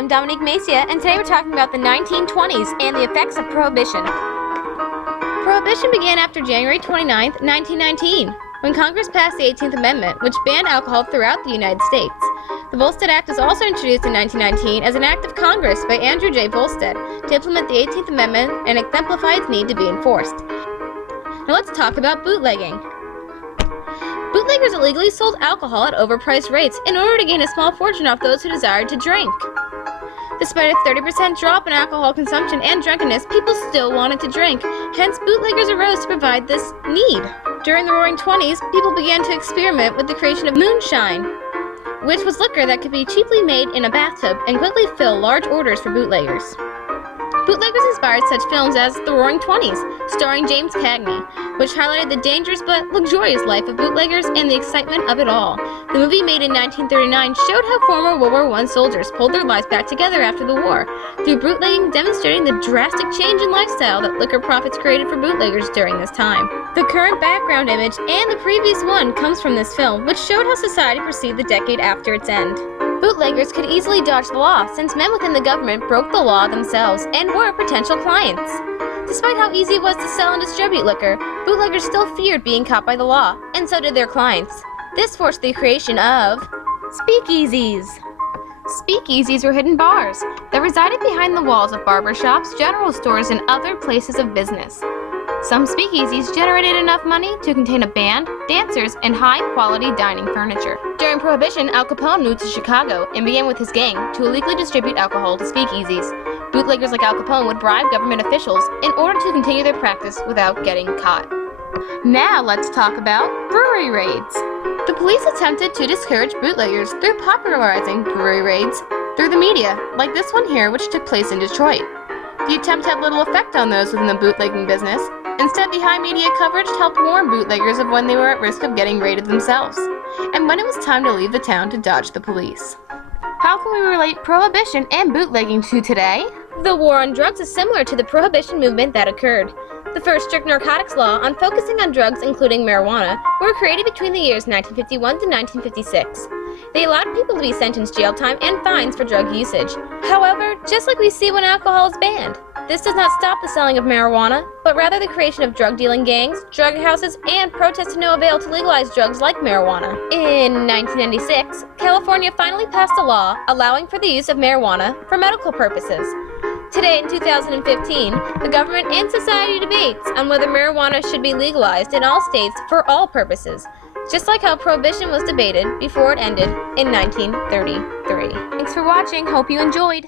I'm Dominique Macia, and today we're talking about the 1920s and the effects of Prohibition. Prohibition began after January 29, 1919, when Congress passed the 18th Amendment, which banned alcohol throughout the United States. The Volstead Act was also introduced in 1919 as an act of Congress by Andrew J. Volstead to implement the 18th Amendment and exemplify its need to be enforced. Now let's talk about bootlegging. Bootleggers illegally sold alcohol at overpriced rates in order to gain a small fortune off those who desired to drink. Despite a 30% drop in alcohol consumption and drunkenness, people still wanted to drink. Hence, bootleggers arose to provide this need. During the Roaring Twenties, people began to experiment with the creation of moonshine, which was liquor that could be cheaply made in a bathtub and quickly fill large orders for bootleggers. Bootleggers inspired such films as The Roaring Twenties, starring James Cagney, which highlighted the dangerous but luxurious life of bootleggers and the excitement of it all. The movie, made in 1939, showed how former World War I soldiers pulled their lives back together after the war, through bootlegging demonstrating the drastic change in lifestyle that liquor profits created for bootleggers during this time. The current background image and the previous one comes from this film, which showed how society perceived the decade after its end. Bootleggers could easily dodge the law since men within the government broke the law themselves and were potential clients. Despite how easy it was to sell and distribute liquor, bootleggers still feared being caught by the law, and so did their clients. This forced the creation of speakeasies. Speakeasies were hidden bars that resided behind the walls of barber shops, general stores, and other places of business. Some speakeasies generated enough money to contain a band, dancers, and high-quality dining furniture. During Prohibition, Al Capone moved to Chicago and began with his gang to illegally distribute alcohol to speakeasies. Bootleggers like Al Capone would bribe government officials in order to continue their practice without getting caught. Now let's talk about brewery raids. The police attempted to discourage bootleggers through popularizing brewery raids through the media, like this one here, which took place in Detroit. The attempt had little effect on those within the bootlegging business. Instead, the high media coverage helped warn bootleggers of when they were at risk of getting raided themselves, and when it was time to leave the town to dodge the police. How can we relate Prohibition and bootlegging to today? The war on drugs is similar to the Prohibition movement that occurred. The first strict narcotics law on focusing on drugs, including marijuana, were created between the years 1951 to 1956. They allowed people to be sentenced jail time and fines for drug usage. However, just like we see when alcohol is banned, this does not stop the selling of marijuana, but rather the creation of drug-dealing gangs, drug houses, and protests to no avail to legalize drugs like marijuana. In 1996, California finally passed a law allowing for the use of marijuana for medical purposes. Today, in 2015, the government and society debates on whether marijuana should be legalized in all states for all purposes, just like how Prohibition was debated before it ended in 1933. Thanks for watching. Hope you enjoyed.